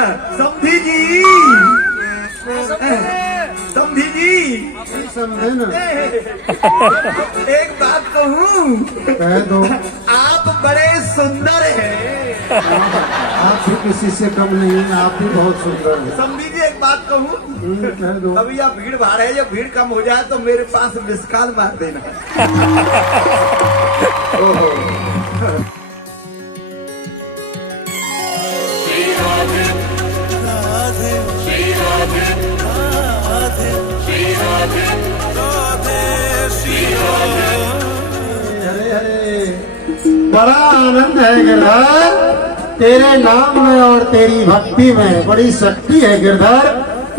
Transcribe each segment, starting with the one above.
समधी जी, समधी जी, समझे ना? एक बात कहूँ, कह दो। आप बड़े सुंदर हैं। आप भी किसी से कम नहीं है, आप भी बहुत सुंदर हैं। समधी जी एक बात कहूँ, कह दो। अभी यहाँ भीड़ भाड़ है, जब भीड़ कम हो जाए तो मेरे पास मिस कॉल मार देना। ओहो। हरे हरे, बड़ा आनंद है गिरधर तेरे नाम में और तेरी भक्ति में। बड़ी शक्ति है गिरधर,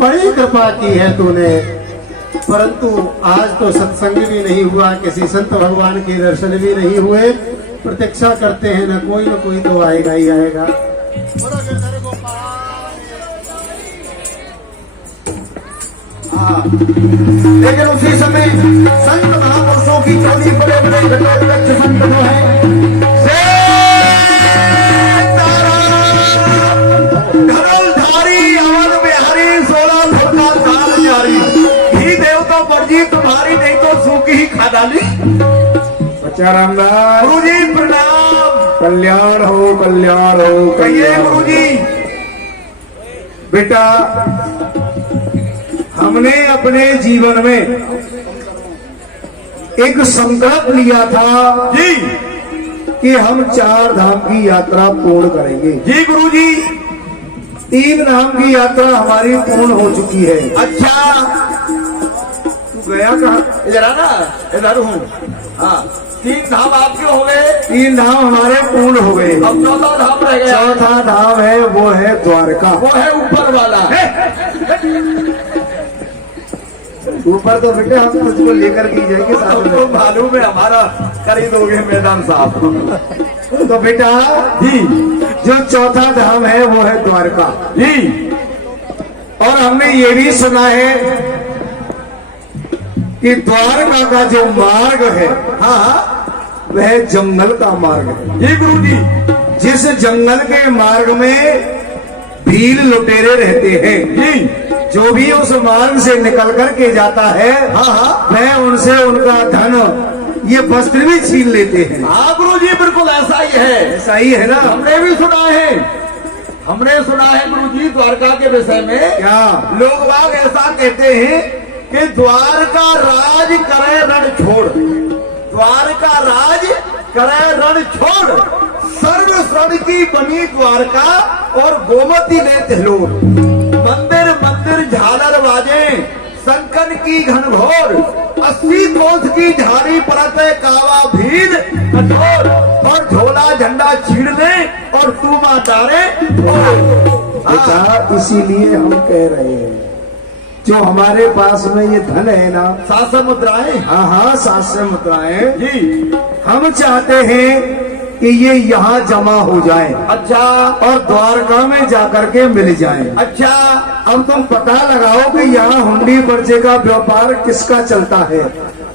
बड़ी कृपा की है तूने। परंतु आज तो सत्संग भी नहीं हुआ, किसी संत भगवान के दर्शन भी नहीं हुए। प्रतीक्षा करते हैं ना कोई तो आएगा ही आएगा। लेकिन उसी समय संत महापुरुषों की चौड़ी बड़े बड़े घटोत्कच संत जो है धनुर्धारी अवध बिहारी 16 धुरका धार जारी ही देवता परजी तुम्हारी नहीं तो सूखी ही खा डाली। बच्चा रामदास गुरु जी प्रणाम। कल्याण हो कल्याण हो। कहिए गुरु जी। बेटा हमने अपने जीवन में एक संकल्प लिया था जी कि हम 4 धाम की यात्रा पूर्ण करेंगे। जी गुरु जी। 3 धाम की यात्रा हमारी पूर्ण हो चुकी है। अच्छा तू गया कहाँ? इधर आना, इधर हूँ। हाँ 3 धाम आपके हो गए, 3 धाम हमारे पूर्ण हो गए। अब 4था धाम रह गया। 4था धाम है वो है द्वारका। वो है ऊपर वाला। ऊपर तो बेटे हम तुझको लेकर के जाएंगे साथ हमको में। मालूम है, हमारा खरीदोगे मैदान साहब। तो बेटा जी जो 4था धाम है वो है द्वारका जी। और हमने ये भी सुना है कि द्वारका का जो मार्ग है हाँ वह जंगल का मार्ग है। जी गुरु जी। जिस जंगल के मार्ग में भील लुटेरे रहते हैं जी जो भी उस मार्ग से निकल कर के जाता है हाँ वह उनसे उनका धन ये वस्त्र भी छीन लेते हैं। हाँ गुरु जी बिल्कुल ऐसा ही है। ऐसा ही है ना? हमने भी सुना है, हमने सुना है गुरु जी द्वारका के विषय में। क्या लोग बाग ऐसा कहते हैं कि द्वारका राज करे रण छोड़, द्वारका राज करे रण छोड़, सर्व शरण की बनी द्वारका और गोमती ने तिलोर। मंदिर मंदिर झालर बाजे संकन की घनघोर, 80 कोस की झाड़ी परत कावा भील कठोर, और झोला झंडा छीड़ने और तूमा डारे। बेटा इसीलिए हम कह रहे हैं जो हमारे पास में ये धन है ना, 700 मुद्राएं। हाँ 700 मुद्राएं, जी हम चाहते हैं कि ये यहाँ जमा हो जाए अच्छा और द्वारका में जाकर के मिल जाए। अच्छा। अब तुम पता लगाओ कि यहाँ हुंडी पर्चे का व्यापार किसका चलता है,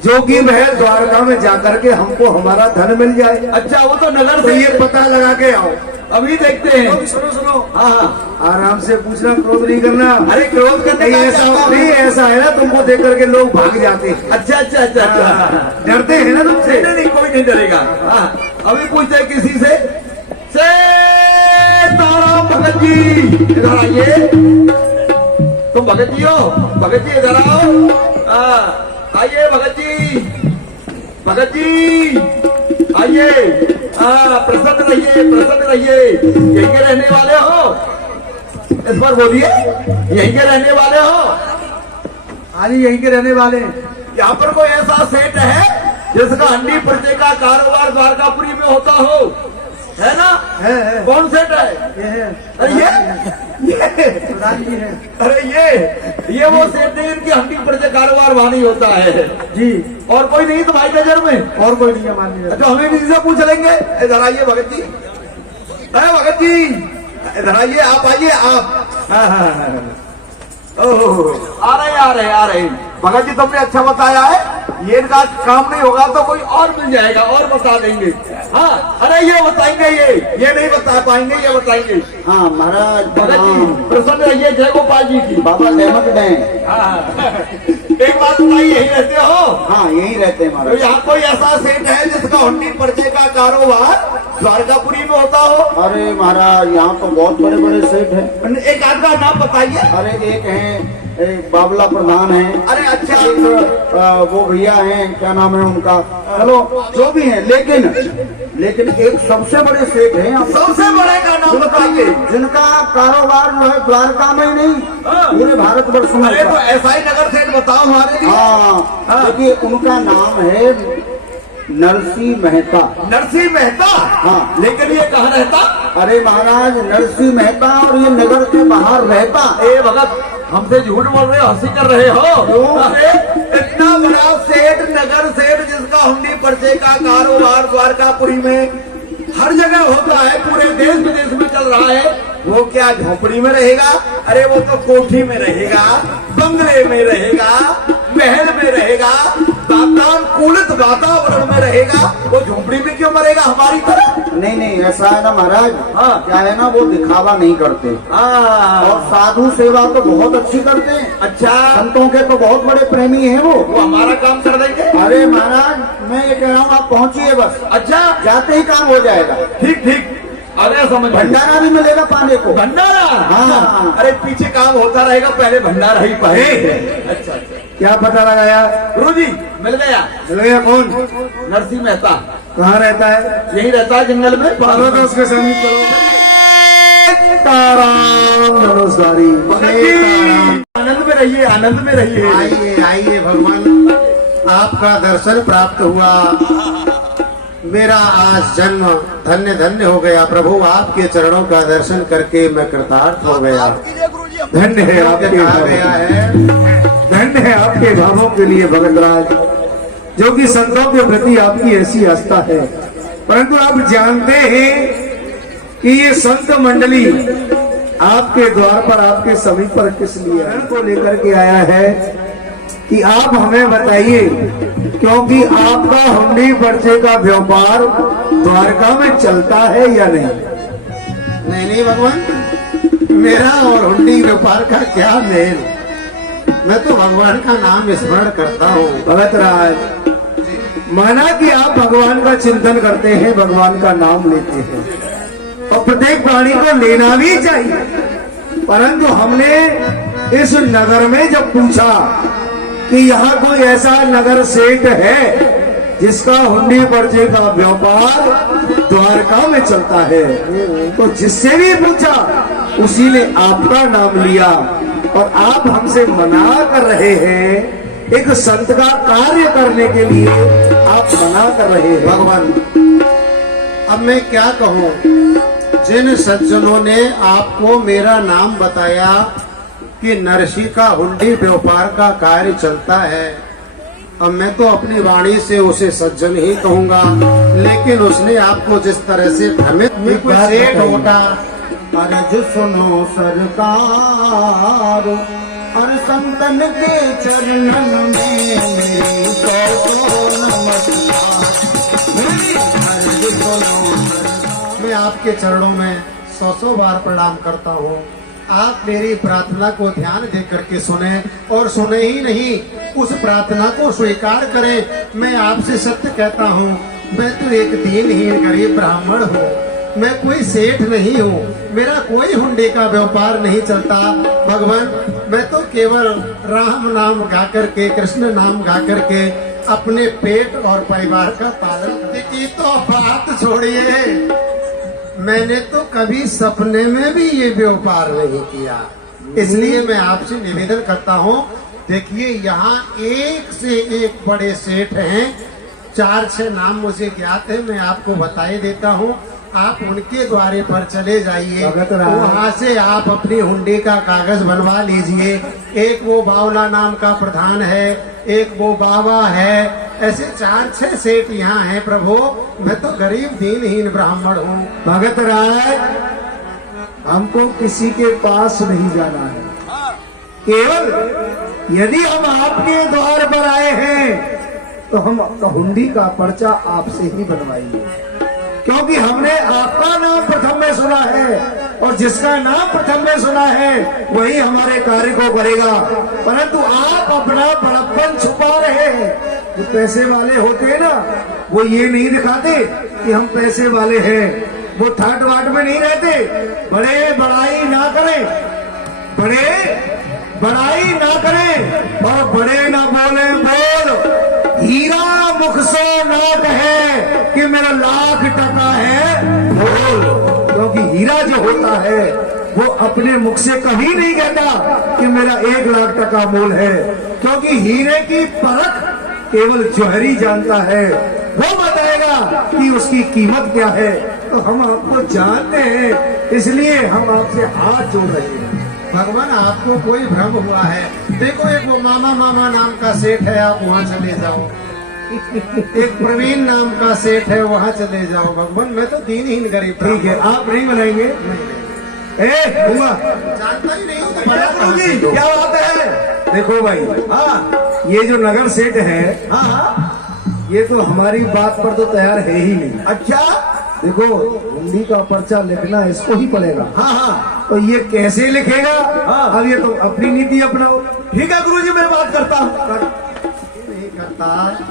जो कि वह द्वारका में जाकर के हमको हमारा धन मिल जाए। अच्छा वो तो नगर तो से ये पता लगा के आओ। अभी देखते हैं। सुनो सुनो, हाँ हाँ। आराम से पूछना, क्रोध नहीं करना। अरे क्रोध करने का ऐसा क्या काम नहीं, है? ऐसा है ना तुमको देख करके लोग भाग जाते हैं। अच्छा अच्छा अच्छा अच्छा। डरते हैं ना तुमसे। नहीं नहीं कोई नहीं डरेगा। हाँ अभी पूछते हैं किसी से ताराम भगत जी इधर आइए। तुम भगत जी हो? भगत जी इधर आओ। आइए भगत जी, भगत जी आइए। प्रसन्न रहिए प्रसन्न रहिए। यहीं के रहने वाले हो? इस बार बोलिए, यहीं के रहने वाले हो? हाँ जी यहीं के रहने वाले। यहाँ पर कोई ऐसा सेठ है जिसका हंडी पर्चे का कारोबार द्वारकापुरी में होता हो? है ना? है। कौन सेठ है? ये है। अरे ये प्रधान जी है। अरे ये वो सेठ नहीं, इनकी हंडी पर्चे कारोबार वहां नहीं होता है जी। और कोई नहीं तुम्हारी नजर में? और कोई नहीं है माननीय। अच्छा हमें किसी से पूछ लेंगे। इधर आइए भगत जी। अरे भगत जी इधर आइए, आप आइए आप। ओह आ रहे आ रहे आ रहे। भगत जी तुमने अच्छा बताया है। ये इनका काम नहीं होगा तो कोई और मिल जाएगा और बता देंगे। हाँ, अरे ये बताएंगे, ये नहीं बता पाएंगे, ये बताएंगे। हाँ महाराज भगत जी प्रसन्न रहिए, जय गोपाल जी की। बाबा सहमत हैं। हाँ, एक बात बताइए, यही रहते हो? हाँ यही रहते हैं तो महाराज। यहाँ कोई ऐसा सेठ है जिसका हुंडी पर्चे का कारोबार द्वारकापुरी में होता हो? अरे महाराज यहाँ तो बहुत बड़े बड़े सेठ हैं। एक आध का नाम बताइए। अरे एक हैं, एक बाबला प्रधान है। अरे अच्छा, एक वो भैया हैं, क्या नाम है उनका, चलो जो भी है, लेकिन एक सबसे बड़े सेठ हैं यहाँ पर, सबसे बड़े का नाम बताइए। जिनका कारोबार जो है द्वारका में ही नहीं पूरे भारत वर्ष में अरे तो होता है। ऐसा ही नगर सेठ बताओ हमारे लिए। हाँ देखिए उनका नाम है नरसिंह मेहता। नरसिंह मेहता? हाँ। लेकिन ये कहाँ रहता? अरे महाराज नरसिंह मेहता और ये नगर के बाहर रहता। ए भगत, हमसे झूठ बोल रहे हो, हंसी कर रहे हो? अरे इतना बड़ा सेठ, नगर सेठ, जिसका हुंडी पर्चे का कारोबार द्वारकापुरी में हर जगह होता है, पूरे देश विदेश में चल रहा है, वो क्या झोपड़ी में रहेगा? अरे वो तो कोठी में रहेगा, बंगले में रहेगा, महल में रहेगा, वातानुकूलित वातावरण में रहेगा। वो झोपड़ी में क्यों मरेगा हमारी तरह? नहीं ऐसा है ना महाराज। हाँ। क्या है ना, वो दिखावा नहीं करते और साधु सेवा तो बहुत अच्छी करते हैं। अच्छा, संतों के तो बहुत बड़े प्रेमी हैं वो हमारा काम कर देंगे। अरे महाराज मैं ये कह रहा हूँ आप पहुँचिए बस, अच्छा, जाते ही काम हो जाएगा। ठीक ठीक, अरे समझ गए। भंडारा भी मिलेगा पाने को। भंडारा? हाँ। अरे पीछे काम होता रहेगा, पहले भंडारा ही पाए। अच्छा अच्छा, क्या पता लगाया? गुरु जी मिल गया। भैया कौन? नरसिंह मेहता। कहाँ रहता है? यही रहता है जंगल में। पालो तो उसके समीप करो। ताराम नमस्कारी। आनंद में रहिए, आनंद में रहिए। आइए आइए भगवान, आपका दर्शन प्राप्त हुआ। मेरा आज जन्म धन्य धन्य हो गया प्रभु, आपके चरणों का दर्शन करके मैं कृतार्थ हो गया। धन्य है आपके गया है, धन्य है आपके भावों के लिए भगतराज, जो कि संतों के प्रति आपकी ऐसी आस्था है। परंतु आप जानते हैं कि ये संत मंडली आपके द्वार पर, आपके समीप पर किस लिए को लेकर के आया है कि आप हमें बताइए, क्योंकि आपका हुंडी पर्चे का व्यापार द्वारका में चलता है या नहीं? नहीं भगवान, मेरा और हुंडी व्यापार का क्या मेल? मैं तो भगवान का नाम स्मरण करता हूँ। भगत राज, माना कि आप भगवान का चिंतन करते हैं, भगवान का नाम लेते हैं और प्रत्येक प्राणी को लेना भी चाहिए, परंतु हमने इस नगर में जब पूछा कि यहाँ कोई ऐसा नगर सेठ है जिसका हुंडी पर्चे का व्यापार द्वारका में चलता है, तो जिससे भी पूछा उसी ने आपका नाम लिया और आप हमसे मना कर रहे हैं। एक संत का कार्य करने के लिए आप मना कर रहे हैं। भगवान अब मैं क्या कहूँ, जिन सज्जनों ने आपको मेरा नाम बताया कि नरसिंह का हुंडी व्यापार का कार्य चलता है, अब मैं तो अपनी वाणी से उसे सज्जन ही कहूंगा, लेकिन उसने आपको जिस तरह से भ्रमित सेठ होता। अरे जो सुनो सरकार, हर संतन के चरणन में मेरी मैं आपके चरणों में 100 बार प्रणाम करता हूँ। आप मेरी प्रार्थना को ध्यान दे करके सुने, और सुने ही नहीं उस प्रार्थना को स्वीकार करें। मैं आपसे सत्य कहता हूँ, मैं तो एक दीनहीन गरीब ब्राह्मण हूँ, मैं कोई सेठ नहीं हूँ, मेरा कोई हुंडे का व्यापार नहीं चलता। भगवान मैं तो केवल राम नाम गा करके, कृष्ण नाम गा करके अपने पेट और परिवार का पालन की तो बात छोड़िए, मैंने तो कभी सपने में भी ये व्यापार नहीं किया। इसलिए मैं आपसे निवेदन करता हूँ, देखिए यहाँ एक से एक बड़े सेठ हैं, 4-6 नाम मुझे ज्ञात है, मैं आपको बताई देता हूँ। आप उनके द्वारे पर चले जाइए, वहाँ से आप अपनी हुंडी का कागज बनवा लीजिए। एक वो बावला नाम का प्रधान है, एक वो बाबा है, ऐसे 4-6 सेठ यहाँ हैं प्रभु। मैं तो गरीब दीनहीन ब्राह्मण हूँ। भगत राय हमको किसी के पास नहीं जाना है, केवल यदि हम आपके द्वार पर आए हैं तो हम हुंडी का पर्चा आपसे ही बनवाएंगे, क्योंकि हमने आपका नाम प्रथम में सुना है और जिसका नाम प्रथम में सुना है वही हमारे कार्य को करेगा। परंतु आप अपना बड़प्पन छुपा रहे हैं। जो पैसे वाले होते हैं ना, वो ये नहीं दिखाते कि हम पैसे वाले हैं, वो ठाट वाट में नहीं रहते। बड़े बड़ाई ना करें, बड़े बड़ाई ना करें और बड़े ना बोले बोल। हीरा मुख से ना कहे कि मेरा लाख टका है बोल, क्योंकि हीरा जो होता है वो अपने मुख से कभी नहीं कहता कि मेरा 1 लाख टका मोल है, क्योंकि हीरे की परख केवल जौहरी जानता है, वो बताएगा कि उसकी कीमत क्या है। तो हम आपको जानते हैं, इसलिए हम आपसे हाथ जोड़ रहे हैं। भगवान आपको कोई भ्रम हुआ है। देखो एक वो मामा मामा नाम का सेठ है, आप वहाँ चले जाओ। एक प्रवीण नाम का सेठ है, वहाँ चले जाओ। भगवान मैं तो दीनहीन गरीब। ठीक है, आप नहीं बनाएंगे? जानता ही नहीं हूँ तो बड़ा कहाँ से दो। क्या बात है? देखो भाई, हाँ, ये जो नगर सेठ है, हाँ, ये तो हमारी बात पर तो तैयार है ही नहीं। अच्छा, देखो हुंडी का पर्चा लिखना इसको ही पड़ेगा। हाँ हाँ, तो ये कैसे लिखेगा? हाँ, अब ये तो अपनी नीति अपनाओ। ठीक है गुरुजी, मैं बात करता हूँ। नहीं करता।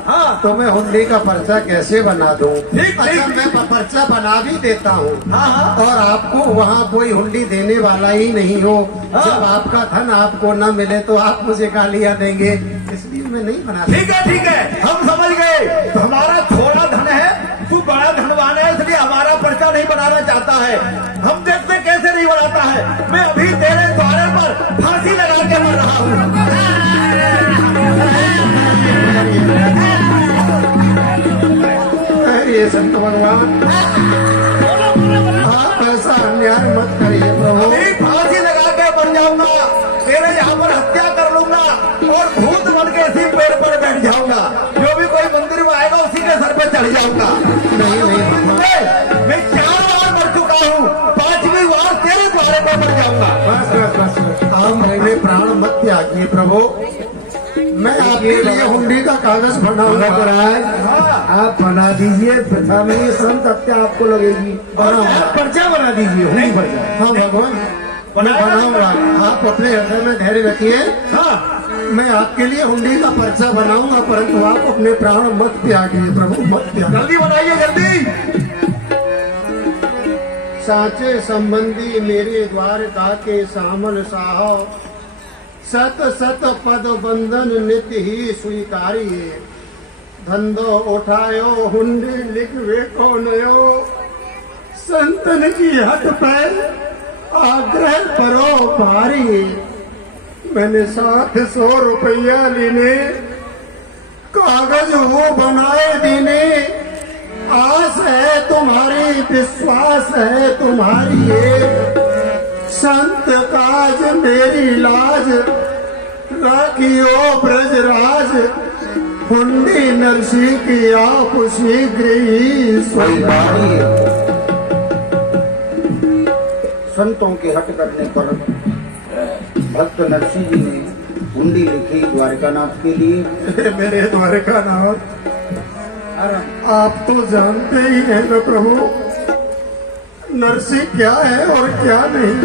हाँ, तो मैं हुंडी का पर्चा कैसे बना दूं? ठीक, अच्छा ठीक। मैं पर्चा बना भी देता हूँ। हाँ, हाँ। और आपको वहाँ कोई हुंडी देने वाला ही नहीं हो। हाँ। जब आपका धन आपको न मिले तो आप मुझे गालियाँ देंगे, इसलिए मैं नहीं बना। ठीक है, हम समझ गए। तो हमारा थोड़ा धन है, तू बड़ा धनवान है, इसलिए हमारा पर्चा नहीं बनाना चाहता है। हम देखते कैसे नहीं बनाता है। मैं अभी तेरे द्वारे पर फांसी लगा के मर रहा हूँ। ये संत भगवान, आप ऐसा अन्याय मत करिए प्रभु। अभी फांसी लगा के मर जाऊंगा, तेरे यहाँ पर हत्या कर लूंगा और भूत बन के इसी पेड़ पर बैठ जाऊंगा। जो भी कोई मंदिर में आएगा उसी के सर पे चढ़ जाऊंगा। नहीं नहीं, मैं 4 बार मर चुका हूँ, 5वीं बार तेरे द्वारे पर मर जाऊंगा। बस आप मेरे प्राण मत त्यागिए प्रभु। मैं आपके लिए हुंडी का कागज बनाऊंगा। आप बना दीजिए, प्रथा में ये संत हत्या आपको लगेगी। पर्चा बना दीजिए, हुंडी पर्चा। हाँ भगवान, मैं बनाऊंगा। आप अपने हृदय में धैर्य रखिए। हाँ, मैं आपके लिए हुंडी का पर्चा बनाऊंगा, परंतु आप अपने प्राण मत त्यागिए प्रभु, मत त्यागिए। जल्दी बनाइए, जल्दी। साचे संबंधी मेरे द्वारका के सामन साहो, सत सत पद बंधन नित्य ही स्वीकारिए। धंधो उठायो हुंडी लिखवे को नयो, संतन की हट पर आग्रह करो भारी। मैंने 700 रुपया लेने, कागज वो बनाए देने। आस है तुम्हारी, विश्वास है तुम्हारी। संत काज मेरी लाज, राखियो ब्रजराज। हुंडी नरसी की आप शीघ्र ही स्वीकारिए। संतों के हट करने पर भक्त नरसिंह जी ने हुंडी लिखी द्वारकानाथ के लिए। मेरे द्वारकानाथ, आप तो जानते ही हैं ना प्रभु, नरसिंह क्या है और क्या नहीं।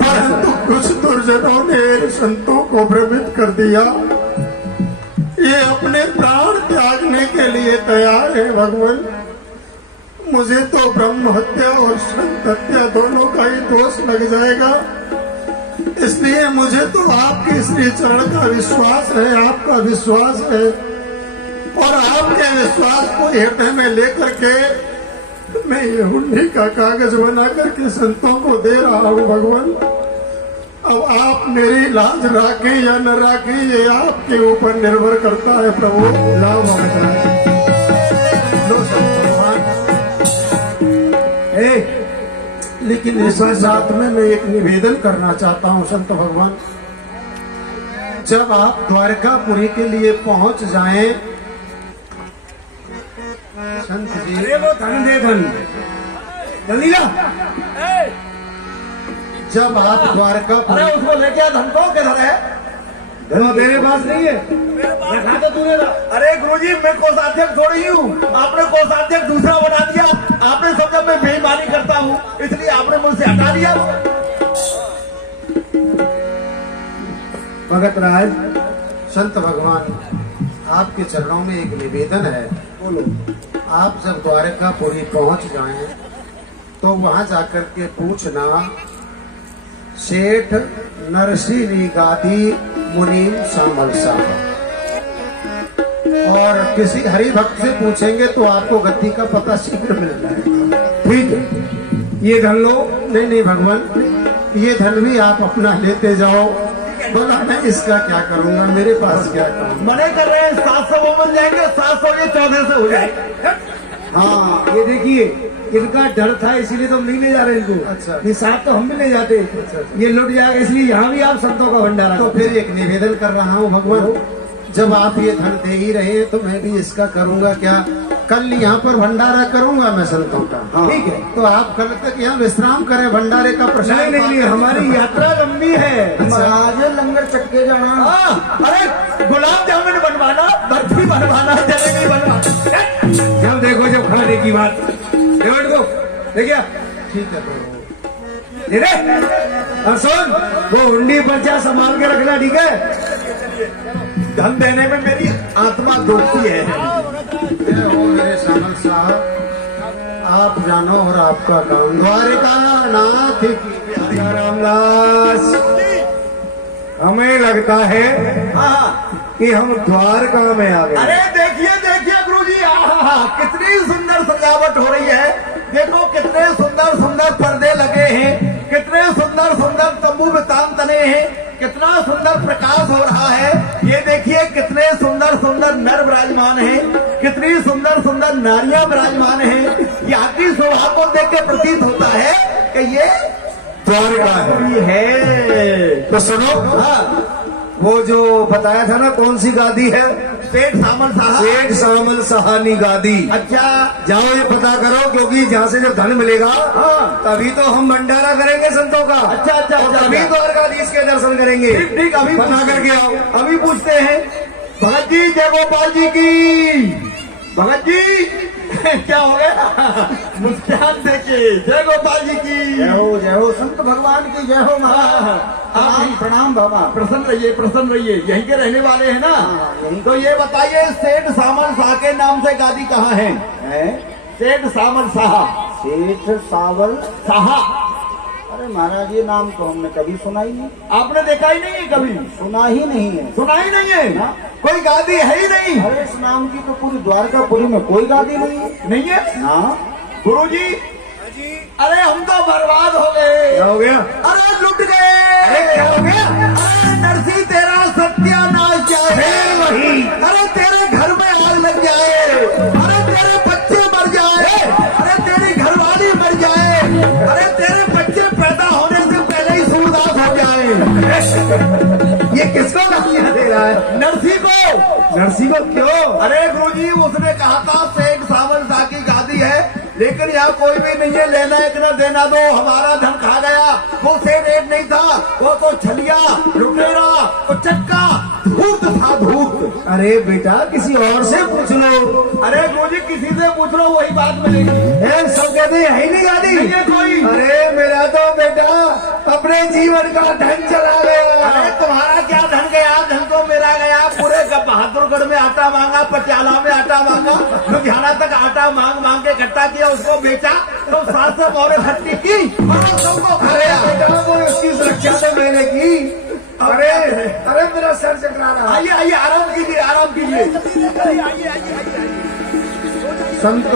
परंतु कुछ दुर्जनों ने संतों को भ्रमित कर दिया। ये अपने प्राण त्यागने के लिए तैयार है। भगवान, मुझे तो ब्रह्म हत्या और संत हत्या दोनों का ही दोष लग जाएगा। इसलिए मुझे तो आपके श्री चरण का विश्वास है, आपका विश्वास है, और आपके विश्वास को हृदय में लेकर के मैं ये हुंडी का कागज बना करके संतों को दे रहा हूँ। भगवान, अब आप मेरी लाज रखें या न रखें, ये आपके ऊपर निर्भर करता है प्रभु। लाओ लो संत भगवान। लेकिन इस साथ में मैं एक निवेदन करना चाहता हूँ संत भगवान। जब आप द्वारकापुरी के लिए पहुंच जाएं, संत जी, अरे वो धन दे, धन जल्दी ला। जब आप द्वारका, अरे उसको लेके आ, धन को किधर है? धन तेरे पास नहीं है, रखा तो तूने था। अरे गुरुजी मैं कोषाध्यक्ष थोड़ी हूँ, आपने कोषाध्यक्ष दूसरा बना दिया। आपने समझा मैं बेईमानी करता हूँ, इसलिए आपने मुझसे हटा दिया। भगत राज, संत भगवान, आपके चरणों में एक निवेदन है। बोलो। आप जब द्वारकापुरी पहुंच जाएं तो वहां जाकर के पूछना, सेठ नरसिंह गादी मुनीम सामल साहब, और किसी हरि भक्त से पूछेंगे तो आपको गद्दी का पता शीघ्र मिल जाएगा। ठीक है, ये धन लो। नहीं नहीं भगवान, ये धन भी आप अपना लेते जाओ। बोला मैं इसका क्या करूंगा, मेरे पास क्या काम। मने कर रहे हैं 700 वो बन जाएंगे, 700 ये 1400 हो जाएंगे। हाँ, ये देखिए, इनका डर था इसीलिए तो हम नहीं ले जा रहे इनको। अच्छा, ये साथ तो हम भी ले जाते। अच्छा, ये लुट जाएगा, इसलिए यहाँ भी आप संतों का भंडारा। तो फिर एक निवेदन कर रहा हूँ भगवान, जब आप ये धन दे ही रहे हैं तो मैं भी इसका करूंगा क्या। कल यहाँ पर भंडारा करूंगा मैं संतों का। हाँ। ठीक है, तो आप कल तक यहाँ विश्राम करें, भंडारे का प्रसाद। नहीं नहीं, हमारी यात्रा लंबी है। महाराज लंगर चक्के जाना। अरे गुलाब जामुन बनवाना, बर्फी बनवाना, जलेबी बनवाना। जब देखो जब खाने की बात, को देखिए। ठीक है ले रे। और सुन, वो हुंडी पर्चा संभाल के रखना, ठीक है। धन देने में मेरी आत्मा दुखती है। ओ मेरे सामल साहब, आप जानो और आपका काम। द्वारिका नाथ की रामदास, हमें लगता है कि हम द्वारका में आ गए। अरे देखिए देखिए गुरुजी, कितनी सुंदर सजावट हो रही है। देखो कितने सुंदर सुंदर पर्दे लगे हैं, कितने सुंदर सुंदर तंबू में तान तने हैं, कितना सुंदर प्रकाश हो रहा है। ये देखिए कितने सुंदर सुंदर नर विराजमान हैं, कितनी सुंदर सुंदर नारियां विराजमान हैं। यहाँ की शोभा को देख के प्रतीत होता है कि ये द्वारका है। तो सुनो, वो जो बताया था ना, कौन सी गादी है? सेठ सामल साहब। सेठ सामल सहानी गादी। अच्छा, जाओ ये पता करो, क्योंकि जहाँ से जब धन मिलेगा तभी तो हम भंडारा करेंगे संतों का। अच्छा अच्छा, तभी द्वारकाधीश के दर्शन करेंगे। ठीक ठीक, अभी पता करके आओ। अभी पूछते हैं। भगत जी, जय गोपाल जी की। भगत जी क्या हो गया, मुस्कान देखे। जय गोपाल जी की जय हो, संत भगवान की जय हो। महाराज प्रणाम बाबा। प्रसन्न रहिए, प्रसन्न रहिए। यहीं के रहने वाले हैं ना? तो ये बताइए, सेठ सामल शाह के नाम से गादी कहाँ है? सेठ सामल शाह। सेठ सावल शाह। अरे महाराज, ये नाम तो हमने कभी सुना ही नहीं। आपने देखा ही नहीं है कभी? सुना ही नहीं है। सुना ही नहीं है? कोई गादी है ही नहीं? अरे इस नाम की तो पूरी द्वारकापुरी में कोई गादी नहीं है। नहीं है? हाँ गुरुजी, अरे हम तो बर्बाद हो गए। क्या हो गया? अरे लुट गए। अरे क्या हो गया? अरे नरसी, तेरा सत्यानाश जाए। वही। अरे तेरे घर में आग लग जाए। अरे तेरे बच्चे मर जाए। अरे तेरी घरवाली मर जाए। अरे तेरे बच्चे पैदा होने से पहले ही सूरदास हो जाए। ये किसको गालियां दे रहा है? नरसी को। नरसी को क्यों? अरे गुरुजी, उसने कहा था सेठ सावल शाह की गादी है, लेकिन यहाँ कोई भी नहीं है। लेना एक न देना दो, हमारा धन खा गया। वो सेठ नहीं था, वो तो छलिया, लुटेरा, चक्का, धूर्त था, धूर्त। अरे बेटा, किसी और से पूछ लो। अरे गुरुजी, किसी से पूछ लो, वही बात मिलेगी। सब कहते हैं है ही नहीं गादी। नहीं है कोई। अरे मेरा तो बेटा अपने जीवन का धन चला गया। अरे तुम्हारा क्या धन गया? धन तो मेरा गया। पूरे बहादुरगढ़ में आटा मांगा, पटियाला में आटा मांगा, लुधियाना तक आटा मांग मांग के इकट्ठा किया, उसको बेचा, तो 700 मोहरे खट्टी की और सबको खाया। बेटा, वो उसकी सुरक्षा तो मैंने की। अरे अरे मेरा सर चकरा रहा। आइए आइए, आराम कीजिए, आराम कीजिए। संत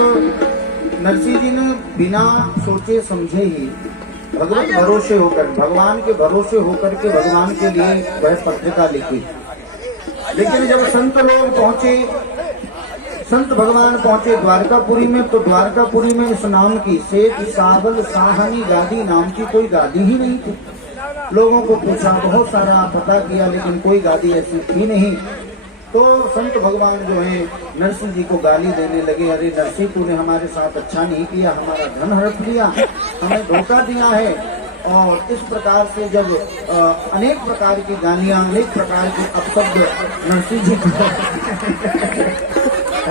नरसिंह जी ने बिना सोचे समझे ही भगवत भरोसे होकर, भगवान के भरोसे होकर के भगवान के लिए वह पत्रिका लिखी। लेकिन जब संत लोग पहुंचे, संत भगवान पहुंचे द्वारकापुरी में, तो द्वारकापुरी में इस नाम की सेठ सावल साहनी गादी नाम की कोई गादी ही नहीं थी। लोगों को पूछा, बहुत सारा पता किया, लेकिन कोई गादी ऐसी थी नहीं। तो संत भगवान जो है नरसिंह जी को गाली देने लगे। अरे नरसिंह, तूने हमारे साथ अच्छा नहीं किया, हमारा धन हड़प लिया, हमें धोखा दिया है। और इस प्रकार से जब अनेक प्रकार की गालियां, अनेक प्रकार के अपशब्द नरसिंह जी को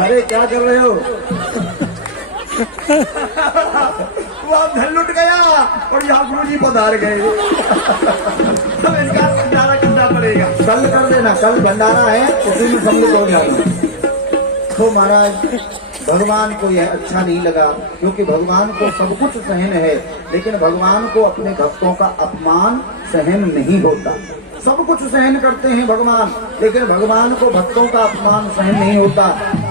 अरे क्या कर रहे हो? वो अब धन लुट गया और यहाँ गुरु जी पधार गए। तो इसका भंडारा करना पड़ेगा। कल कर देना, कल भंडारा है, उसी में सम्मिलित हो जाना। तो महाराज भगवान को यह अच्छा नहीं लगा, क्योंकि भगवान को सब कुछ सहन है, लेकिन भगवान को अपने भक्तों का अपमान सहन नहीं होता। सब कुछ सहन करते हैं भगवान, लेकिन भगवान को भक्तों का अपमान सहन नहीं होता।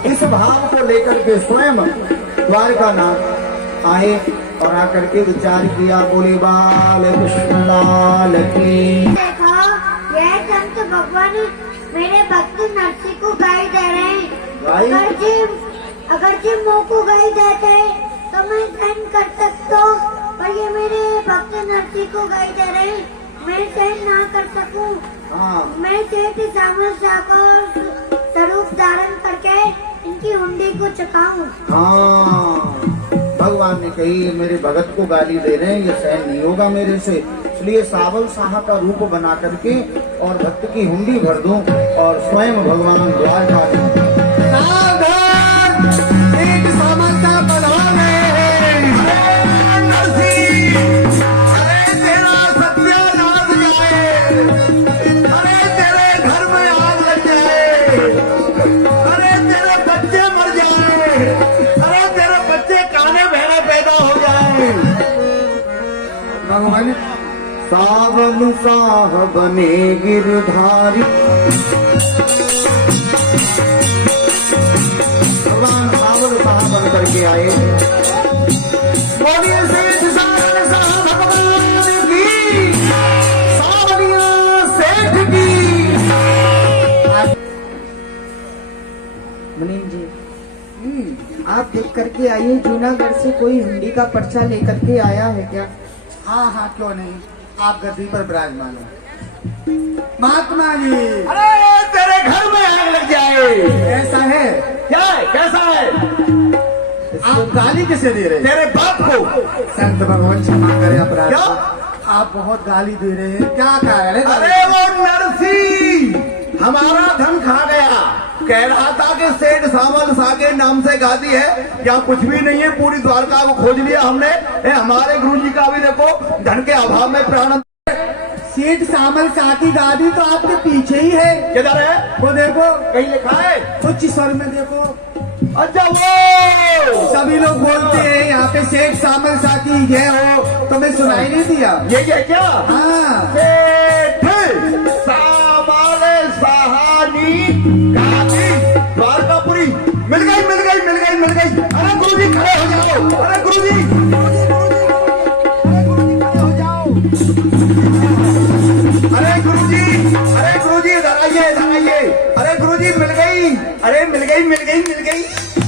इस भाव को लेकर के स्वयं द्वारका नाथ आए और आकर के विचार किया, बोले बाल कृष्ण लाल की। देखो, यह संत भगवान मेरे भक्त नरसिंह को गाय दे रहे हैं। अगर जी मुँह को गाय देते तो मैं सहन कर सकता हूँ, पर ये मेरे भक्त नरसिंह को गाय दे रहे हैं, मैं सहन ना कर सकूं। हाँ, मैं सेठ सामल सागर स्वरूप धारण करके इनकी हुंडी को चुकाऊं। हाँ, भगवान ने कही मेरे भगत को गाली दे रहे हैं, ये सहन नहीं होगा मेरे से, इसलिए सावल शाह का रूप बना करके और भक्त की हुंडी भर दूं। और स्वयं भगवान द्वारका में सावन साह बने गिरधारी। भगवान सावन साह बन करके आए। बोलिए सेठ सावन साह भगवान की, सावनिया सेठ की। मुनीम जी, आप देख करके आइए, जूनागढ़ से कोई हुंडी का पर्चा लेकर के आया है क्या? हाँ हाँ, क्यों नहीं, आप गद्दी पर विराजमान हो। महात्मा जी, अरे तेरे घर में आग लग जाए। ऐसा है? क्या है, कैसा है? आप गाली किसे दे रहे हैं? तेरे बाप को। संत भगवान क्षमा करे अपराध क्या? को। आप बहुत गाली दे रहे हैं, क्या कारण है? अरे वो नरसी हमारा धन खा गया, कह रहा था कि सेठ सावल शाह के नाम से गादी है, यहाँ कुछ भी नहीं है, पूरी द्वारका को खोज लिया हमने। हमारे गुरुजी का भी देखो धन के अभाव में प्राण। सेठ सामल शाह की गादी तो आपके पीछे ही है। किधर है? वो देखो, कहीं लिखा है? उच्च स्वर में देखो। अच्छा, वो सभी लोग बोलते हैं यहाँ पे सेठ सामल शाह की जय हो, तो मैं सुनाई नहीं दिया। ये क्या? हाँ, सेठ सावल शाहानी गादी द्वारकापुरी। मिल गई मिल गई मिल गई मिल गई। अरे गुरुजी खड़े हो जाओ। अरे गुरुजी अरे गुरुजी इधर आइए इधर आइए। अरे गुरुजी मिल गई। अरे मिल गई मिल गई मिल गई।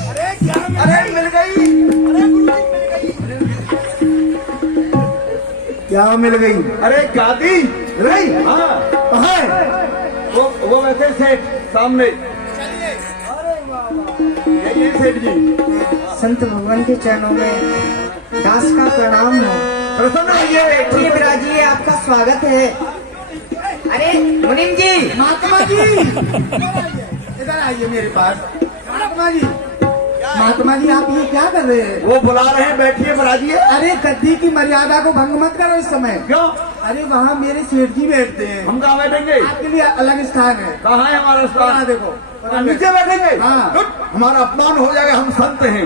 अरे क्या? अरे मिल गई। अरे गुरुजी मिल गई। क्या मिल गई? अरे गादी रही। हाँ, कहाँ है? वो वैसे सेठ सामने। ये सेठ जी, संत भगवान के चरणों में दास का प्रणाम हो। प्रसन्न होइए। बैठिए, विराजिए, आपका स्वागत है। अरे मुनीम जी, महात्मा जी इधर आइए मेरे पास। महात्मा जी, महात्मा जी आप ये क्या कर रहे हैं? वो बुला रहे हैं, बैठिए बराजिए। अरे गद्दी की मर्यादा को भंग मत करो इस समय। क्यों? अरे वहाँ मेरे सेठ जी बैठते हैं, हम कहाँ बैठेंगे? आपके लिए अलग स्थान है। कहाँ है हमारा स्थान? वहाँ देखो, नीचे बैठेंगे। हाँ। गुड, हमारा अपमान हो जाएगा, हम संत हैं।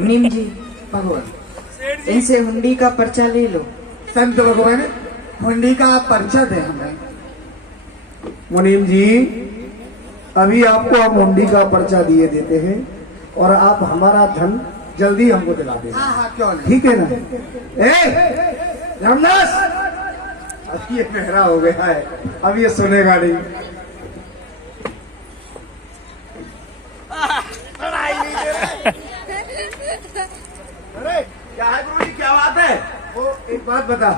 मुनीम जी, भगवान इनसे हुंडी का पर्चा ले लो। संत भगवान हुंडी का पर्चा दे हमें। मुनीम जी, अभी आपको हम हुंडी का पर्चा दिए देते हैं और आप हमारा धन जल्दी हमको दिला देंगे। हाँ हाँ, क्यों नहीं। ठीक है ना? रामदास, अब ये मेहरा हो गया है, अब ये सुनेगा नहीं। अरे क्या है गुरुजी, क्या बात है? वो एक बात बता,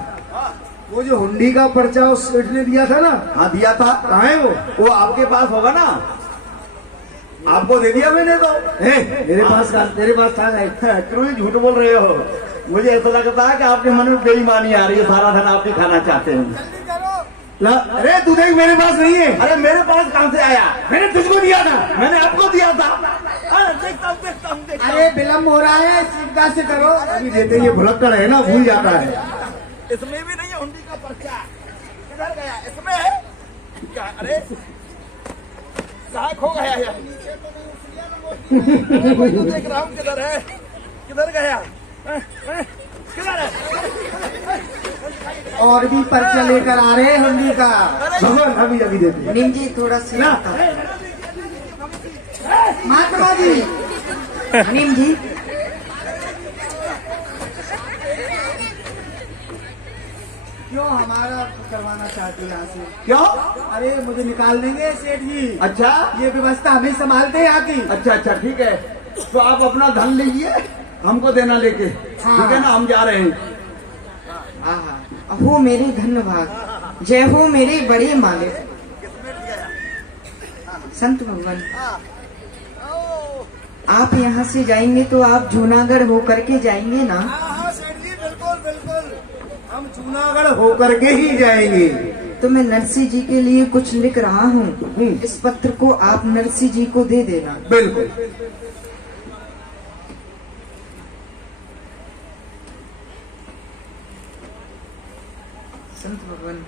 वो जो हुंडी का पर्चा उस सेठ ने दिया था ना? हाँ दिया था। कहाँ है वो? वो आपके पास होगा ना? आपको दे दिया मैंने तो। मेरे पास का, तेरे पास था नहीं। क्यों झूठ बोल रहे हो? मुझे ऐसा लगता है कि आपके मन में बेईमानी आ रही है, सारा धन आप ही खाना चाहते हैं। अरे तू देख मेरे पास नहीं है। अरे मेरे पास कहां से आया? मैंने तुझको दिया था। मैंने आपको दिया था। अरे देखता हूं, देखता हूं, देखता हूं। अरे विलम्ब हो रहा है, शीघ्रता से करो। अभी देते ये भुलक्कड़ है ना, भूल जाता है। इसमें भी नहीं है हुंडी का पर्चा। किधर गया? इसमें है क्या? अरे कहाँ खो गया यार? देख रहा हूँ किधर है, किधर गया? किधर है? और भी पर्चा लेकर आ रहे हैं हुंडी का। भगवान अभी अभी देते। मुनीम जी थोड़ा सा महात्मा जी। मुनीम जी क्यों हमारा करवाना चाहते हैं यहाँ से? क्यों? अरे मुझे निकाल देंगे सेठ जी। अच्छा ये व्यवस्था हमें संभालते हैं यहाँ की। अच्छा अच्छा, ठीक है। तो आप अपना धन लीजिए, हमको देना लेके। ठीक है ना, हम जा रहे हैं। हो मेरे धन्यवाद, जय हो मेरे बड़े मालिक संत भगवान। आप यहाँ से जाएंगे तो आप जूनागढ़ होकर के जाएंगे ना? हाँ सेठ जी, बिल्कुल बिल्कुल, हम जूनागढ़ होकर के ही जाएंगे। तो मैं नरसिंह जी के लिए कुछ लिख रहा हूँ, इस पत्र को आप नरसिंह जी को दे देना। बिल्कुल। संत भगवान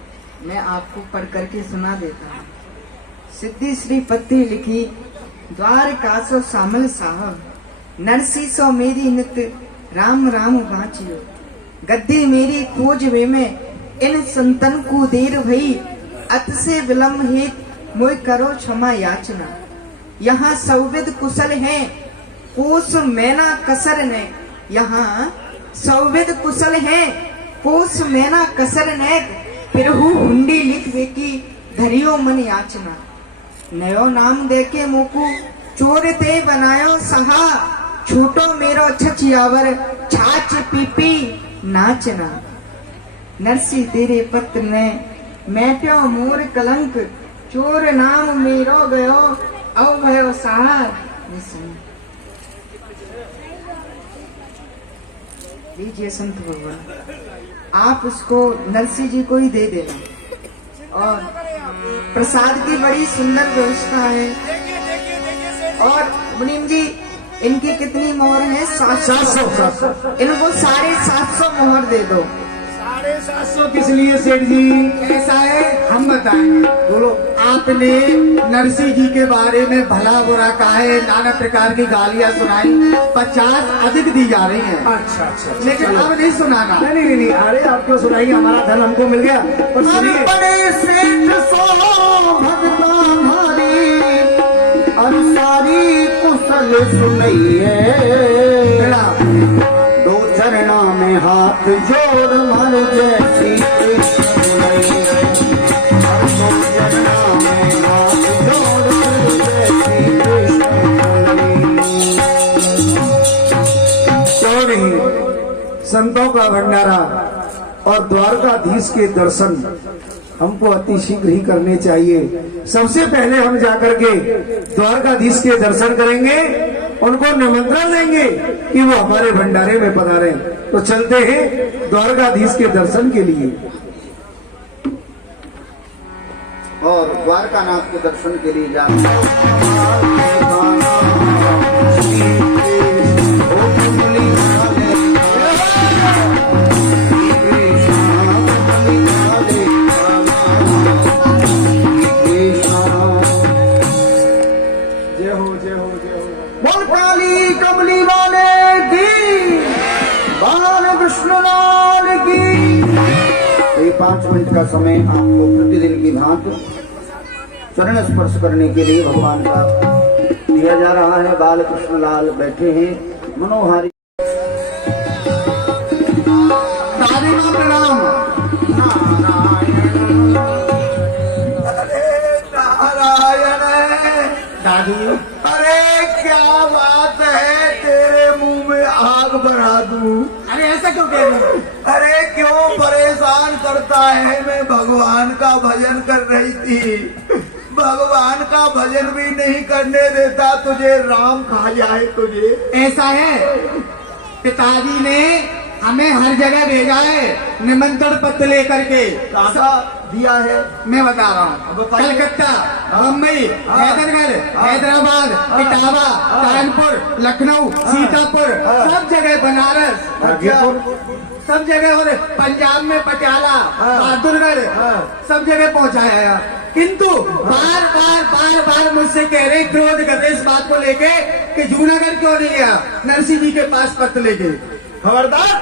मैं आपको पढ़ करके सुना देता हूँ। सिद्धि श्री पत्ती लिखी द्वारका सो सामल साहब, नरसी सो मेरी नित राम राम बाँचियो, गद्दी मेरी खोजवे में इन संतन को देर भई, अत से विलम्ब हेत मोय करो क्षमा याचना। यहाँ सौविद कुशल है कोस मैना कसर ने, यहाँ सौविद कुशल है कोस मैना कसर ने, फिरहु हुंडी लिख बेकी धरियो मन याचना। नयो नाम देके मोकू चोर ते बनायो सहा, छूटो मेरो छछियावर छाछ पीपी नाचना। नरसी तेरे पत्र ने मैट्यो मोर कलंक, चोर नाम मेरो गयो अब भयो सहार। लीजिए संत भगवान, आप उसको नरसिंह जी को ही दे देना। और प्रसाद की बड़ी सुंदर व्यवस्था है। और मुनीम जी इनकी कितनी मोहर है? 700। इनको 750 मोहर दे दो। 750 किस लिए सेठ जी? ऐसा है, हम बताएंगे। बोलो। आपने नरसिंह जी के बारे में भला बुरा कहा है, नाना प्रकार की गालियां सुनाई, 50 अधिक दी जा रही हैं। अच्छा अच्छा, लेकिन अब नहीं सुनाना। नहीं नहीं नहीं, अरे आप क्यों सुनाइए, हमारा धन हमको मिल गया। और सुनिए, बड़े सेठ सो भगता हमारी, और सारी कुशल सुनइए, दो चरणा में हाथ जोड़ मर जैसी सुनइए, दो चरणा में हाथ जोड़ मर जैसी क्यों नहीं, संतों का भंडारा और द्वारकाधीश के दर्शन हमको अति शीघ्र ही करने चाहिए। सबसे पहले हम जाकर के द्वारकाधीश के दर्शन करेंगे, उनको निमंत्रण देंगे कि वो हमारे भंडारे में पधारें। तो चलते हैं द्वारकाधीश के दर्शन के लिए। और द्वारकानाथ के दर्शन के लिए जाते हैं। 5 मिनट का समय आपको प्रतिदिन की भांति चरण स्पर्श करने के लिए भगवान का दिया जा रहा है। बाल कृष्ण लाल बैठे हैं मनोहारी। दादी मां प्रणाम। नारायण दादी अरे क्या बात है, तेरे मुंह में आग भरा दूं। अरे ऐसा क्यों कह रहे हो? अरे क्यों परेशान करता है, मैं भगवान का भजन कर रही थी, भगवान का भजन भी नहीं करने देता तुझे, राम खा जाए तुझे। ऐसा है, पिताजी ने हमें हर जगह भेजा है निमंत्रण पत्र लेकर के। कहा दिया है? मैं बता रहा हूँ, कलकत्ता, बम्बई, हैदराबाद, इटावा, कानपुर, लखनऊ, सीतापुर, सब जगह, बनारस, सब जगह, और पंजाब में पटियाला, बहादुरगढ़, सब जगह पहुंचाया। किंतु बार बार मुझसे कह रहे, क्रोध करते इस बात को लेके कि जूनागढ़ क्यों नहीं गया नरसिंह जी के पास पत्र लेके। खबरदार,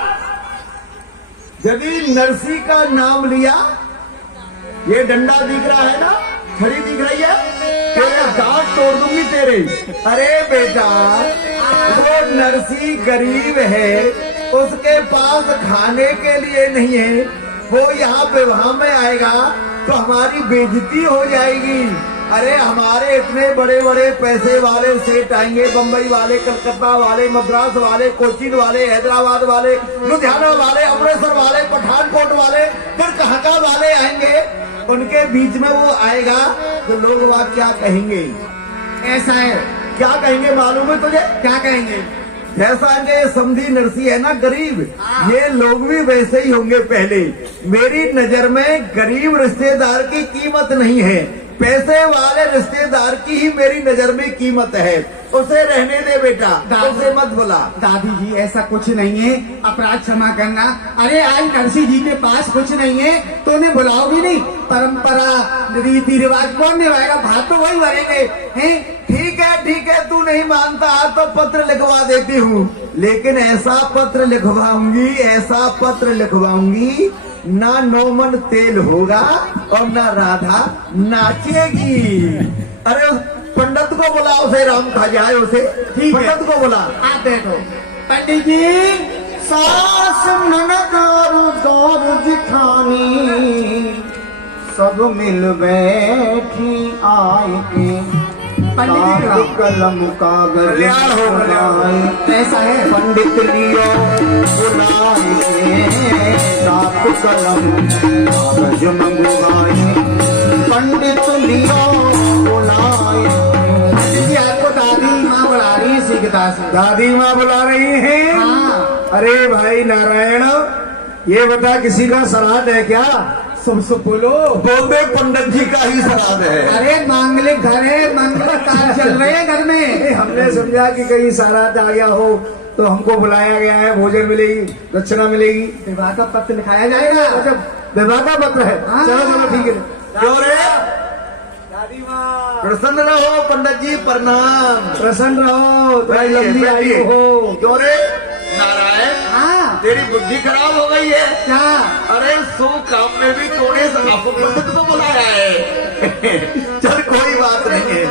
यदि नरसी का नाम लिया, ये डंडा दिख रहा है ना, छड़ी दिख रही है, तेरे दांत तोड़ दूंगी तेरे। अरे बेटा, वो नरसी गरीब है, उसके पास खाने के लिए नहीं है, वो यहाँ विवाह में आएगा तो हमारी बेइज्जती हो जाएगी। अरे हमारे इतने बड़े बड़े पैसे वाले सेठ आएंगे, बंबई वाले, कलकत्ता वाले, मद्रास वाले, कोचीन वाले, हैदराबाद वाले, लुधियाना वाले, अमृतसर वाले, पठानकोट वाले, फिर कहाँ वाले आएंगे, उनके बीच में वो आएगा तो लोग वहाँ क्या कहेंगे? ऐसा है, क्या कहेंगे मालूम है तुझे? क्या कहेंगे? जैसा ये समधी नरसी है ना गरीब, ये लोग भी वैसे ही होंगे। पहले मेरी नजर में गरीब रिश्तेदार की कीमत नहीं है, पैसे वाले रिश्तेदार की ही मेरी नजर में कीमत है। उसे रहने दे बेटा, उसे मत बुला। दादी जी ऐसा कुछ नहीं है, अपराध क्षमा करना। अरे आज नरसिंह जी के पास कुछ नहीं है तो उन्हें बुलाओगी नहीं? परंपरा रीति रिवाज कौन निभाएगा? भात तो वही भरेंगे हैं। ठीक है, तू नहीं मानता तो पत्र लिखवा देती हूँ, लेकिन ऐसा पत्र लिखवाऊंगी ना नौमन तेल होगा और ना राधा नाचेगी। अरे उस पंडित को बुला, उसे राम खा जाए उसे। ठीक है, पंडित को बुला। आप बैठो। पंडित जी, सास ननद और जिठानी सब मिल बैठी आए के, कलम कागज ऐसा है। पंडित लियो बुलाए, सात कलम कागज मंगवाए, पंडित लियो बुलाए। पंडित जी आपको दादी माँ बुला रही है, सीखता से। दादी माँ बुला रही है? हाँ। अरे भाई नारायण, ये बता किसी का श्राद्ध है क्या? सब बोलो। बोल दे, पंडित जी का ही श्राद्ध है। अरे मांगलिक घर है, मंगल कार्य चल रहे हैं घर में। हमने समझा कि कहीं श्राद्ध आ गया हो तो हमको बुलाया गया है, भोजन मिलेगी, दक्षिणा मिलेगी। विवाह का पत्र लिखाया जाएगा। अच्छा, विवाह का पत्र है? चलो ठीक है। क्यों रे? प्रसन्न रहो पंडित जी, प्रणाम। प्रसन्न रहो, तुम्हारी लंबी आयु हो। क्यों रे नारायण, हाँ, तेरी बुद्धि खराब हो गई है क्या? अरे सो काम में भी तूने पंडित को बुलाया है। चल कोई बात नहीं है।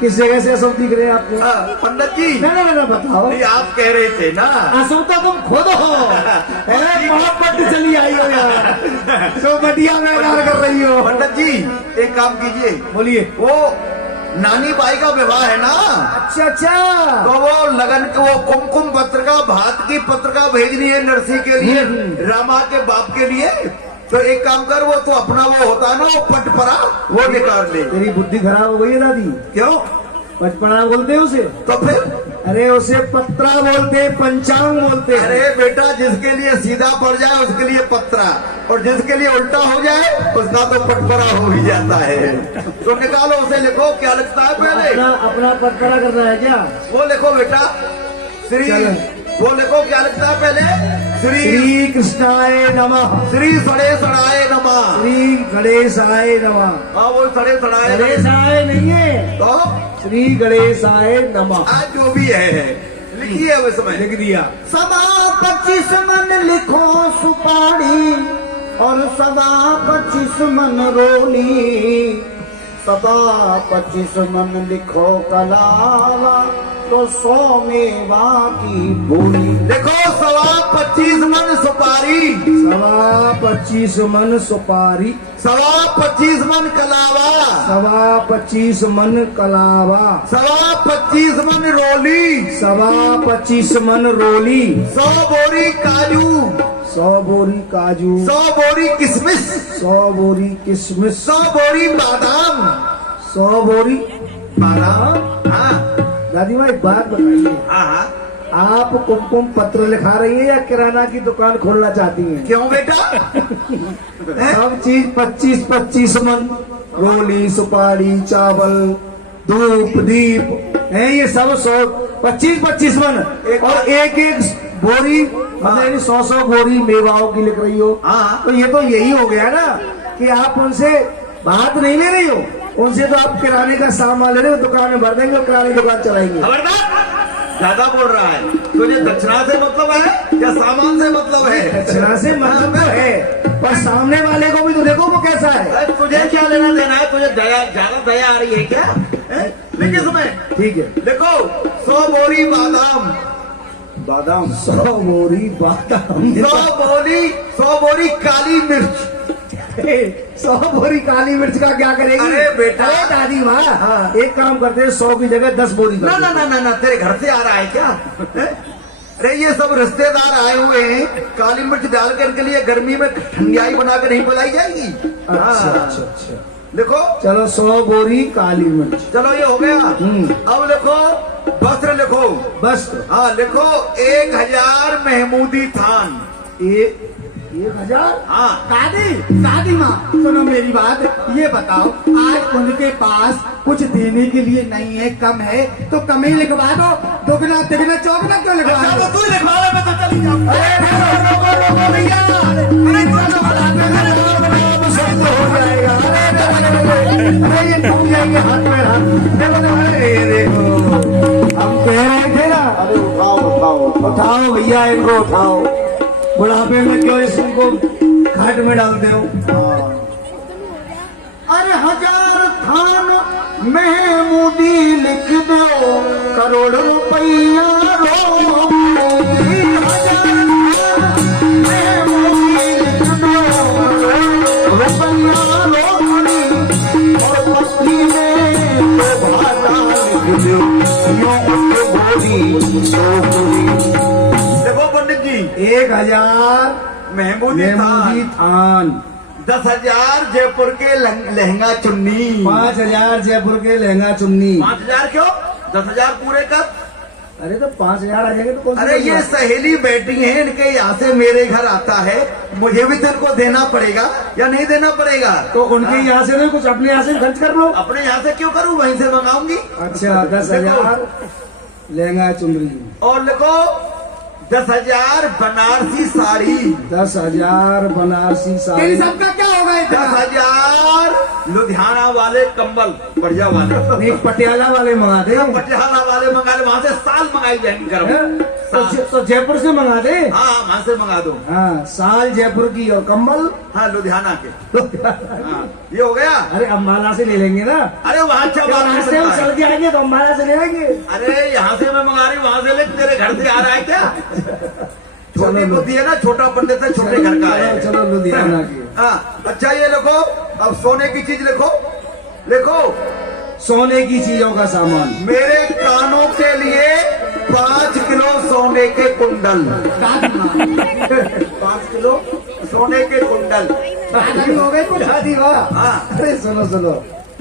किस जगह से असुख दिख रहे हैं आपको? पंडित जी, ना बताओ। नहीं, आप कह रहे थे ना असुख तो तुम खुद हो। अरे मोहब्बत चली आई हो यार, सो बढ़िया व्यवहार कर रही हो। पंडित जी एक काम कीजिए। बोलिए। वो नानी बाई का विवाह है ना? अच्छा। तो वो लगन का, वो कुमकुम पत्र का, भात की पत्र का भेजनी है नरसी के लिए, रामा के बाप के लिए। तो एक काम कर, वो तो अपना वो होता है ना, वो पटपरा, वो निकाल ले। तेरी बुद्धि खराब हो गई है दादी। क्यों? पचपना बोलते हैं उसे? तो फिर? अरे उसे पत्रा बोलते, पंचांग बोलते। अरे बेटा, जिसके लिए सीधा पड़ जाए उसके लिए पत्रा, और जिसके लिए उल्टा हो जाए उसका तो पटपरा हो ही जाता है। तो निकालो उसे, लिखो क्या लिखता है पहले। अपना पटपरा करना है क्या? वो लिखो बेटा, श्री, वो लिखो क्या लिखता है पहले। श्री कृष्णाय नमः, श्री सड़े सड़ाए नमः, श्री गणेशाय नमः। हाँ वो सड़े सड़ाए गणेशाय नहीं है, तो श्री गणेशाय नमः। आज जो भी है लिखिए, वो समय लिख दिया। सवा 25 मन लिखो सुपारी और सवा 25 मन रोली, सवा 25 मन लिखो कलावा तो 100 मेवा की बोली। देखो, सवा 25 मन सुपारी, सवा 25 मन सुपारी, सवा 25 मन कलावा, सवा 25 मन कलावा, सवा 25 मन रोली, सवा 25 मन रोली, 100 बोरी काजू, 100 बोरी काजू, 100 बोरी किशमिश, 100 बोरी किशमिश, 100 बोरी बादाम, 100 बोरी बादाम। हाँ दादी माँ एक बात बताइए, हाँ हाँ, आप कुमकुम पत्र लिखा रही है या किराना की दुकान खोलना चाहती हैं? क्यों बेटा? सब चीज 25-25 मन, रोली, सुपारी, चावल, धूप, दीप है, ये सब 25-25 मन और एक बोरी, मतलब 100 बोरी मेवाओं की लिख रही हो। हाँ। तो ये तो यही हो गया ना कि आप उनसे बात नहीं ले रही हो, उनसे तो आप किराने का सामान ले रहे हो, दुकान में भर देंगे और किराने की दुकान चलाएंगे। खबरदार, ज्यादा बोल रहा है। तुझे दक्षिणा से मतलब है या सामान से मतलब है? दक्षिणा से मतलब तो है, पर सामने वाले को भी तो देखो वो कैसा है। अरे तुझे क्या लेना देना है? तुझे दया, ज्यादा दया आ रही है क्या? लिख इसमें, ठीक है, देखो 100 बोरी बादाम, बादाम 100 बोरी बादाम, 100 बोरी काली मिर्च। 100 बोरी काली मिर्च का क्या करेगी? अरे बेटा। अरे दादी माँ, एक काम करते हैं 100 की जगह 10 बोरी कर ना ना देते हैं। ना ना ना, तेरे घर से आ रहा है क्या? अरे ये सब रिश्तेदार आए हुए हैं, काली मिर्च डाल कर इनके लिए गर्मी में ठंडियाई बना के नहीं पिलाई जाएगी? अच्छा अच्छा अच्छा, देखो चलो 100 बोरी काली मिर्च। चलो ये हो गया। अब लिखो वस्त्र, लिखो बस हाँ, लिखो 1000 महमूदी थान। 1000। हाँ, दादी माँ सुनो मेरी बात, ये बताओ आज उनके पास कुछ देने के लिए नहीं है, कम है तो कम ही लिखवा दो, दुगना तिगना चौगना क्यों लिखवा अच्छा दो? तो तू लिखवा ले, मैं तो चली जाऊँ। रोको भैया, अरे ये टूट जाएंगे हाथ में हाथ। देखो हम कह रहे थे ना, अरे उठाओ उठाओ भैया, इनको उठाओ, बुढ़ापे में क्यों इसको खाट में डालते हो? अरे 1000 थान महमूदी लिख दो, करोड़ रुपया देखो पंडित जी, 1000 महमूदी मेहमूदी थान, थान, 10,000 जयपुर के लहंगा चुन्नी, 5000 जयपुर के लहंगा चुन्नी। 5000 क्यों? 10,000 पूरे कर। अरे तो 5000 आ जाएंगे तो कौन सी अरे ये बात? सहेली बैठी है, इनके यहाँ से मेरे घर आता है, मुझे भी तो इनको देना पड़ेगा या नहीं देना पड़ेगा? तो उनके यहाँ से नहीं, कुछ अपने यहाँ से खर्च कर लो। अपने यहाँ से क्यों करूँ, वहीं से मंगाऊंगी। अच्छा 10,000 लहंगा चुनरी, और लिखो 10,000 बनारसी साड़ी, 10,000 बनारसी इन साड़ी, सबका क्या होगा? 10,000 लुधियाना वाले कंबल, बढ़िया वाले। नहीं पटियाला वाले मंगा दे। पटियाला वाले मंगा ले, वहां से साल मंगाई जाएंगी गर्म। तो जयपुर से मंगा दे। हाँ, वहां से मंगा दो। हाँ, साल जयपुर की और कंबल हाँ, लुधियाना के। हाँ, ये हो गया। अरे अम्बाला से ले लेंगे ना, अरे वहाँ अच्छा क्या माल रास्ते में मिलता है। चल के आएंगे तो अम्बाला से ले लेंगे। अरे यहाँ से मैं मंगा रही हूँ, वहां से ले, तेरे घर से आ रहा है क्या? छोटी बुद्धि है ना, छोटा पंडित है, छोटे घर का है। चलो लुधियाना की। हाँ, अच्छा ये लिखो, अब सोने की चीज लिखो, लिखो सोने की चीजों का सामान, मेरे कानों के लिए 5 किलो सोने के कुंडल। 5 किलो सोने के कुंडल। शादी हो गई कुछ शादी हुआ। हाँ। अरे सुनो सुनो,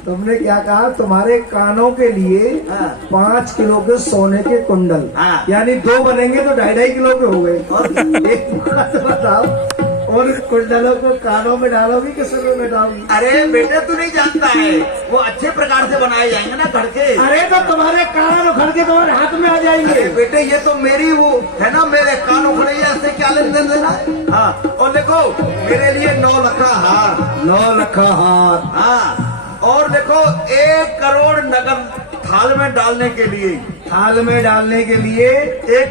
तुमने क्या कहा? तुम्हारे कानों के लिए हाँ। 5 किलो के सोने के कुंडल, हाँ। यानी 2 बनेंगे तो 2.5 किलो के हो गए। एक बात बताओ, और कुंडलों को कानों में डालोगी कि सिर में डालोगी? अरे बेटे तू नहीं जानता है, वो अच्छे प्रकार से बनाए जाएंगे ना खड़के। अरे तो तुम्हारे कान उखड़ के तुम्हारे हाथ में आ जाएंगे। अरे बेटे ये तो मेरी वो है ना, मेरे कान उखड़े हैं, इससे क्या लेन देन देना है? हाँ, और देखो मेरे लिए 9 लखा हार। 9 लखा हार, हाँ, और देखो 1 करोड़ नगद थाल में डालने के लिए। थाल में डालने के लिए 1